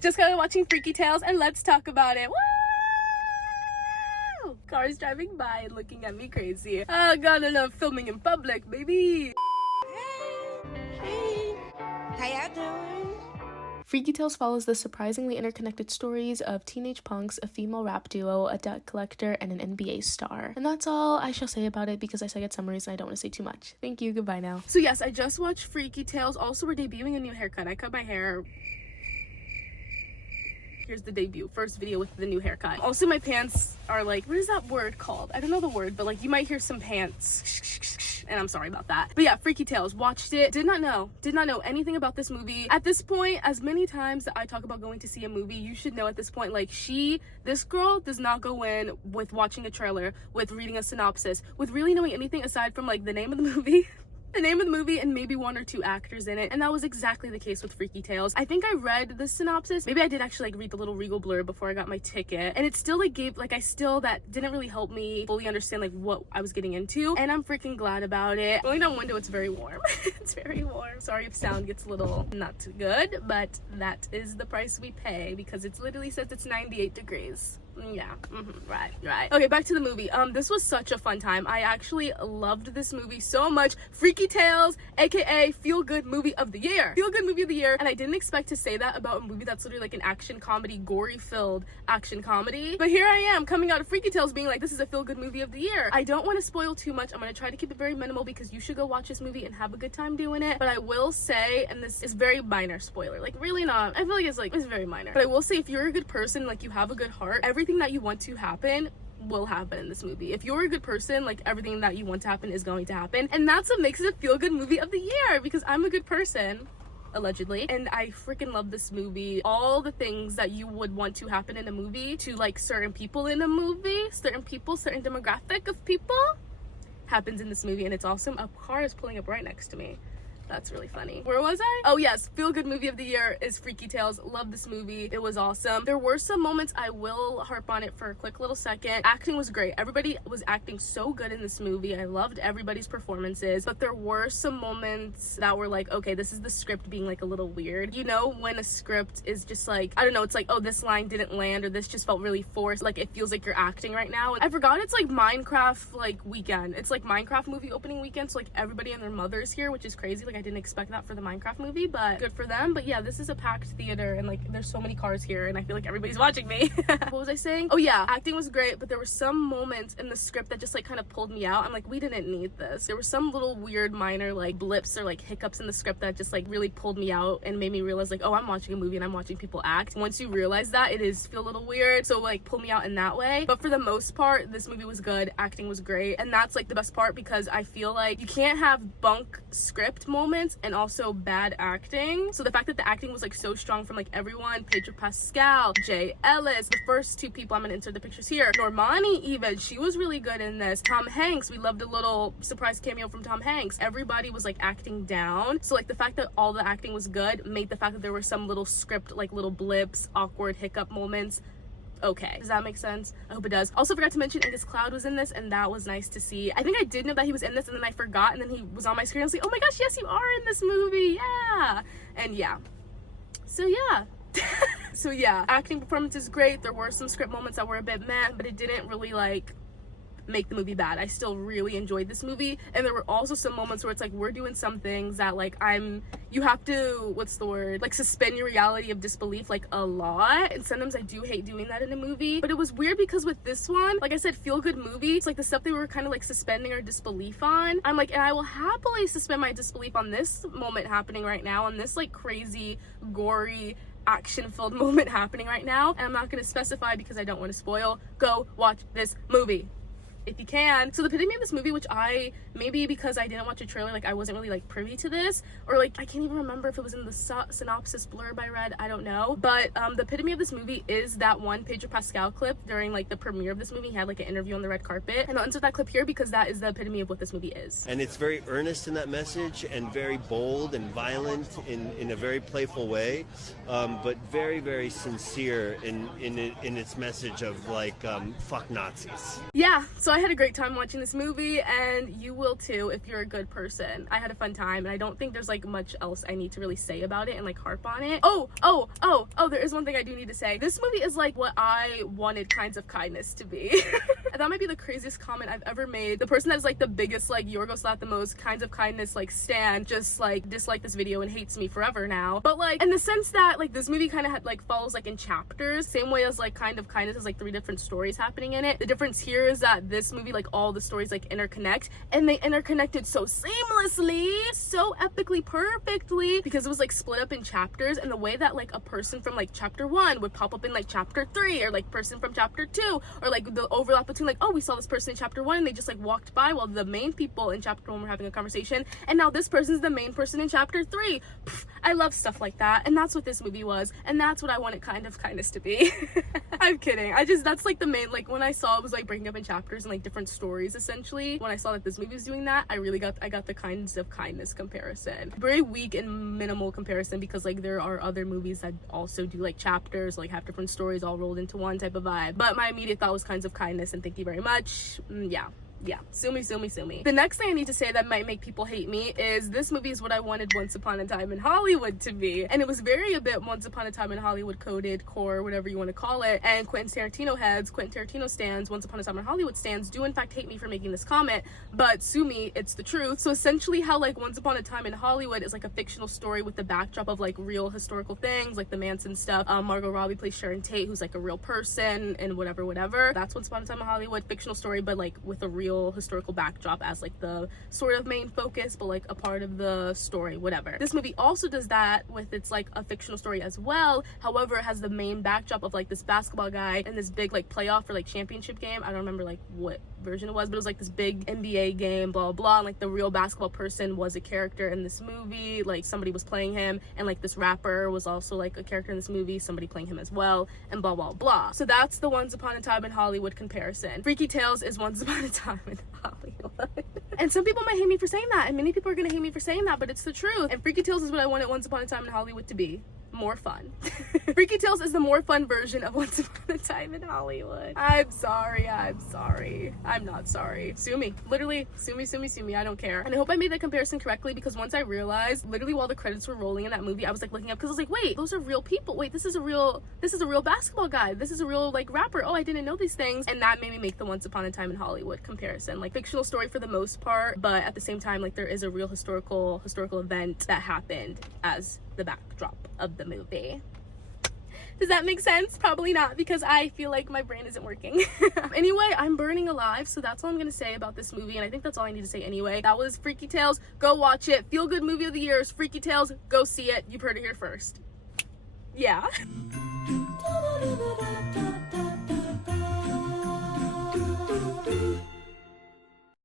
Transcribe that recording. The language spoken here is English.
Just got watching Freaky Tales and let's talk about it. Woo! Cars driving by and looking at me crazy. Oh god, I love filming in public, baby. Hey, how y'all doing? Freaky Tales follows the surprisingly interconnected stories of teenage punks, a female rap duo, a debt collector, and an NBA star. And that's all I shall say about it because I suck at summaries and I don't want to say too much. Thank you, goodbye now. So yes, I just watched Freaky Tales. Also, we're debuting a new haircut. I cut my hair. Here's the debut, first video with the new haircut. Also, my pants are like, what is that word called? I don't know the word, but like you might hear some pants, and I'm sorry about that. But yeah, Freaky Tales, watched it, did not know anything about this movie. At this point, as many times that I talk about going to see a movie, you should know at this point, like this girl does not go in with watching a trailer, with reading a synopsis, with really knowing anything aside from like the name of the movie. The name of the movie and maybe one or two actors in it, and that was exactly the case with Freaky Tales. I think I read the synopsis, maybe I did actually like read the little Regal blurb before I got my ticket, and it still like that didn't really help me fully understand like what I was getting into, and I'm freaking glad about it. Going down window, it's very warm. It's very warm. Sorry if sound gets a little not too good, but that is the price we pay because it literally says it's 98 degrees. Yeah, right. Okay, back to the movie. This was such a fun time. I actually loved this movie so much. Freaky Tales, aka Feel Good Movie of the Year. Feel Good Movie of the Year, and I didn't expect to say that about a movie that's literally like an action comedy, gory filled action comedy. But here I am coming out of Freaky Tales being like, this is a Feel Good Movie of the Year. I don't want to spoil too much. I'm gonna try to keep it very minimal because you should go watch this movie and have a good time doing it. But I will say, and this is very minor spoiler, like really not, I feel like it's very minor. But I will say, if you're a good person, like you have a good heart, everything that you want to happen will happen in this movie. If you're a good person, like everything that you want to happen is going to happen, and that's what makes it a feel good movie of the year because I'm a good person, allegedly, and I freaking love this movie. All the things that you would want to happen in a movie to like certain people in a movie, certain demographic of people happens in this movie, and it's awesome. A car is pulling up right next to me. That's really funny. Where was I? Oh yes, Feel Good Movie of the Year is Freaky Tales. Love this movie. It was awesome. There were some moments, I will harp on it for a quick little second. Acting was great. Everybody was acting so good in this movie. I loved everybody's performances, but there were some moments that were like, okay, this is the script being like a little weird. You know, when a script is just like, I don't know, it's like, oh, this line didn't land, or this just felt really forced. Like, it feels like you're acting right now. And I forgot it's like Minecraft like weekend. It's like Minecraft movie opening weekend, so like everybody and their mother's here, which is crazy. Like, I didn't expect that for the Minecraft movie, but good for them. But yeah, this is a packed theater and like there's so many cars here and I feel like everybody's watching me. What was I saying? Oh yeah, acting was great, but there were some moments in the script that just like kind of pulled me out. I'm like, we didn't need this. There were some little weird minor like blips or like hiccups in the script that just like really pulled me out and made me realize like, oh, I'm watching a movie and I'm watching people act. Once you realize that, it is feel a little weird, so like pull me out in that way. But for the most part, this movie was good. Acting was great, and that's like the best part because I feel like you can't have bunk script moments and also bad acting. So the fact that the acting was like so strong from like everyone, Pedro, Pascal, Ellis, the first two people, I'm gonna insert the pictures here, normani even, she was really good in this. Tom Hanks, we loved a little surprise cameo from Tom Hanks. Everybody was like acting down, so like the fact that all the acting was good made the fact that there were some little script like little blips, awkward hiccup moments okay. Does that make sense? I hope it does. Also forgot to mention Angus was in this, and that was nice to see. I think I did know that he was in this and then I forgot, and then he was on my screen. I was like, oh my gosh, yes, you are in this movie, yeah. And yeah, so yeah. So yeah, acting performance is great. There were some script moments that were a bit meh, but it didn't really like make the movie bad. I still really enjoyed this movie, and there were also some moments where it's like we're doing some things that like you have to, what's the word, like suspend your reality of disbelief like a lot, and sometimes I do hate doing that in a movie. But it was weird because with this one, like I said, feel good movie, it's like the stuff they were kind of like suspending our disbelief on, I'm like, and I will happily suspend my disbelief on this moment happening right now, on this like crazy gory action-filled moment happening right now, and I'm not going to specify because I don't want to spoil. Go watch this movie if you can. So the epitome of this movie, which I, maybe because I didn't watch a trailer, like I wasn't really like privy to this, or like I can't even remember if it was in the synopsis blurb I read, I don't know, but the epitome of this movie is that one Pedro Pascal clip during like the premiere of this movie. He had like an interview on the red carpet, and I'll insert that clip here because that is the epitome of what this movie is. And it's very earnest in that message, and very bold and violent in a very playful way, but very, very sincere in its message of like fuck Nazis. Yeah, so So I had a great time watching this movie, and you will too if you're a good person. I had a fun time, and I don't think there's like much else I need to really say about it and like harp on it. There is one thing I do need to say. This movie is like what I wanted Kinds of Kindness to be. That might be the craziest comment I've ever made. The person that is like the biggest like Yorgos Lanthimos Kinds of Kindness like stan just like disliked this video and hates me forever now. But like in the sense that like this movie kind of had like follows like in chapters, same way as like Kind of Kindness has like 3 different stories happening in it. The difference here is that this movie, like all the stories like interconnect, and they interconnected so seamlessly, so epically perfectly, because it was like split up in chapters, and the way that like a person from like chapter 1 would pop up in like chapter 3, or like person from chapter 2, or like the overlap between like, oh, we saw this person in chapter 1 and they just like walked by while the main people in chapter 1 were having a conversation, and now this person's the main person in chapter 3. Pff, I love stuff like that, and that's what this movie was, and that's what I wanted Kind of Kindness to be. I'm kidding. That's like the main, like when I saw it was like breaking up in chapters and like different stories essentially, when I saw that this movie was doing that, I got the Kinds of Kindness comparison. Very weak and minimal comparison, because like there are other movies that also do like chapters, like have different stories all rolled into one type of vibe, but my immediate thought was Kinds of Kindness, and thank you very much. Yeah, sue me. The next thing I need to say that might make people hate me is this movie is what I wanted Once Upon a Time in Hollywood to be. And it was very a bit Once Upon a Time in Hollywood coded, core, whatever you want to call it. And Quentin Tarantino stands, Once Upon a Time in Hollywood stands, do in fact hate me for making this comment, but sue me, it's the truth. So essentially how like Once Upon a Time in Hollywood is like a fictional story with the backdrop of like real historical things, like the Manson stuff. Margot Robbie plays Sharon Tate, who's like a real person, and whatever. That's Once Upon a Time in Hollywood, fictional story, but like with a real historical backdrop as like the sort of main focus, but like a part of the story, whatever. This movie also does that with its like a fictional story as well. However, it has the main backdrop of like this basketball guy and this big like playoff or like championship game. I don't remember like what version it was, but it was like this big NBA game, blah blah, and like the real basketball person was a character in this movie, like somebody was playing him, and like this rapper was also like a character in this movie, somebody playing him as well, and blah blah blah. So that's the Once Upon a Time in Hollywood comparison. Freaky Tales is Once Upon a Time in Hollywood. And some people might hate me for saying that, and many people are gonna hate me for saying that, but it's the truth. And Freaky Tales is what I wanted Once Upon a Time in Hollywood to be. More fun. Freaky Tales is the more fun version of Once Upon a Time in Hollywood. I'm sorry. I'm not sorry. Sue me. Literally, sue me. I don't care. And I hope I made that comparison correctly, because once I realized, literally while the credits were rolling in that movie, I was like looking up, because I was like, wait, those are real people. Wait, this is a real basketball guy. This is a real like rapper. Oh, I didn't know these things. And that made me make the Once Upon a Time in Hollywood comparison. Like fictional story for the most part, but at the same time, like there is a real historical event that happened as the backdrop of the movie. Does that make sense? Probably not, because I feel like my brain isn't working. Anyway, I'm burning alive, so that's all I'm gonna say about this movie, and I think that's all I need to say anyway. That was Freaky Tales. Go watch it. Feel good movie of the year is Freaky Tales. Go see it. You've heard it here first. Yeah.